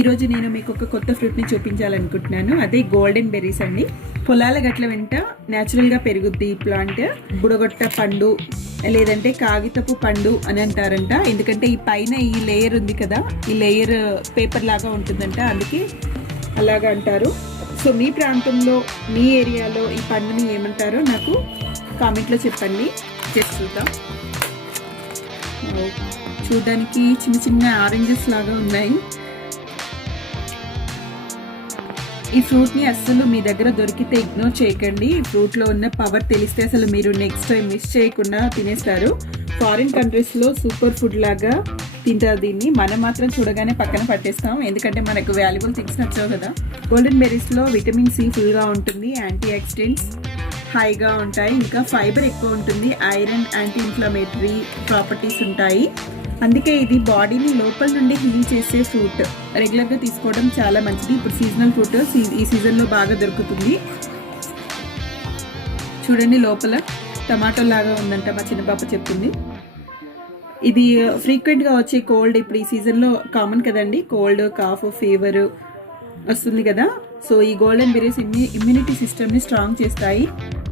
ఈరోజు నేను మీకు ఒక కొత్త ఫ్రూట్ని చూపించాలనుకుంటున్నాను. అదే గోల్డెన్ బెర్రీస్ అండి. పొలాల గట్ల వెంట న్యాచురల్గా పెరుగుద్ది ఈ ప్లాంట్. బుడగొట్ట పండు లేదంటే కాగితపు పండు అని అంటారంట. ఎందుకంటే ఈ పైన ఈ లేయర్ ఉంది కదా, ఈ లేయర్ పేపర్ లాగా ఉంటుందంట, అందుకే అలాగా అంటారు. సో మీ ప్రాంతంలో మీ ఏరియాలో ఈ పండుని ఏమంటారో నాకు కామెంట్లో చెప్పండి. చేసి చూద్దాం. చూడడానికి చిన్న చిన్న ఆరెంజెస్ లాగా ఉన్నాయి. ఈ ఫ్రూట్ని అస్సలు మీ దగ్గర దొరికితే ఇగ్నోర్ చేయకండి. ఈ ఫ్రూట్లో ఉన్న పవర్ తెలిస్తే అసలు మీరు నెక్స్ట్ టైం మిస్ చేయకుండా తినేస్తారు. ఫారిన్ కంట్రీస్లో సూపర్ ఫుడ్ లాగా తింటారు దీన్ని. మనం మాత్రం చూడగానే పక్కన పట్టేస్తాం, ఎందుకంటే మనకు వాల్యుబుల్ థింగ్స్ నచ్చావు కదా. గోల్డెన్ బెర్రీస్లో విటమిన్ సి ఫుల్గా ఉంటుంది, యాంటీ ఆక్సిడెంట్స్ హైగా ఉంటాయి, ఇంకా ఫైబర్ ఎక్కువ ఉంటుంది, ఐరన్, యాంటీ ఇన్ఫ్లమేటరీ ప్రాపర్టీస్ ఉంటాయి. అందుకే ఇది బాడీని లోపల నుండి హీల్ చేసే ఫ్రూట్. రెగ్యులర్గా తీసుకోవడం చాలా మంచిది. ఇప్పుడు సీజనల్ ఫ్రూట్ ఈ సీజన్లో బాగా దొరుకుతుంది. చూడండి, లోపల టమాటో లాగా ఉందంట, మా చిన్న పాప చెప్తుంది. ఇది ఫ్రీక్వెంట్గా వచ్చే కోల్డ్ ఇప్పుడు ఈ సీజన్లో కామన్ కదండి. కోల్డ్, కాఫ్, ఫీవర్ వస్తుంది కదా. సో ఈ గోల్డెన్ బెర్రీస్ ఇమ్యూనిటీ సిస్టమ్ని స్ట్రాంగ్ చేస్తాయి.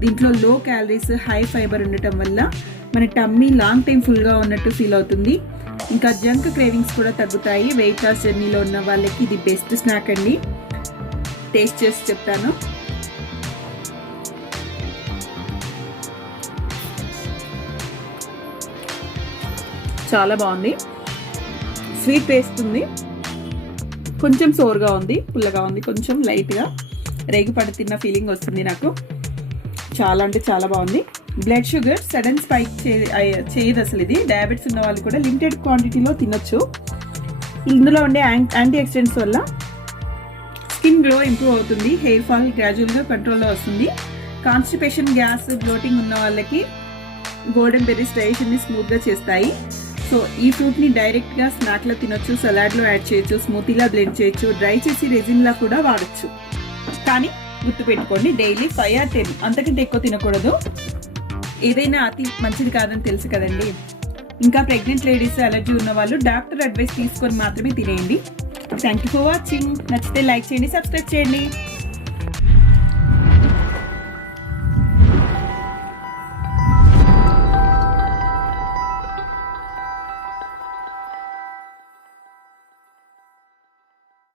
దీంట్లో లో క్యాలరీస్, హై ఫైబర్ ఉండటం వల్ల మన టమ్మీ లాంగ్ టైం ఫుల్గా ఉన్నట్టు ఫీల్ అవుతుంది. ఇంకా జంక్ క్రేవింగ్స్ కూడా తగ్గుతాయి. వెయిట్ లాస్ జర్నీలో ఉన్న వాళ్ళకి ఇది బెస్ట్ స్నాక్ అండి. టేస్ట్ చేసి చెప్తాను. చాలా బాగుంది. స్వీట్ టేస్ట్ ఉంది, కొంచెం సోర్గా ఉంది, పుల్లగా ఉంది, కొంచెం లైట్గా రేగిపడి తిన్న ఫీలింగ్ వస్తుంది నాకు. చాలా అంటే చాలా బాగుంది. బ్లడ్ షుగర్ సడన్ స్పైక్ చేయదు అసలు. ఇది డయాబెటీస్ ఉన్న వాళ్ళు కూడా లిమిటెడ్ క్వాంటిటీలో తినొచ్చు. ఇందులో ఉండే యాంటీ ఆక్సిడెంట్స్ వల్ల స్కిన్ గ్లో ఇంప్రూవ్ అవుతుంది, హెయిర్ ఫాల్ గ్రాడ్యువల్గా కంట్రోల్లో వస్తుంది. కాన్స్టిపేషన్, గ్యాస్, బ్లోటింగ్ ఉన్న వాళ్ళకి గోల్డెన్ బెర్రీస్ డైజెషన్ని స్మూత్గా చేస్తాయి. సో ఈ ఫ్రూట్ని డైరెక్ట్గా స్నాక్లో తినొచ్చు, సలాడ్లో యాడ్ చేయొచ్చు, స్మూతీలా బ్లెండ్ చేయొచ్చు, డ్రై చేసి రెజిన్లా కూడా వాడచ్చు. కానీ గుర్తుపెట్టుకోండి, డైలీ 5 or 10 అంతకంటే ఎక్కువ తినకూడదు. ఏదైనా అతి మంచిది కాదని తెలుసు కదండి. ఇంకా ప్రెగ్నెంట్ లేడీస్, అలర్జీ ఉన్న వాళ్ళు డాక్టర్ అడ్వైస్ తీసుకొని మాత్రమే తినేయండి. Thank you for watching. నచ్చితే లైక్ చేయండి, సబ్స్క్రైబ్ చేయండి.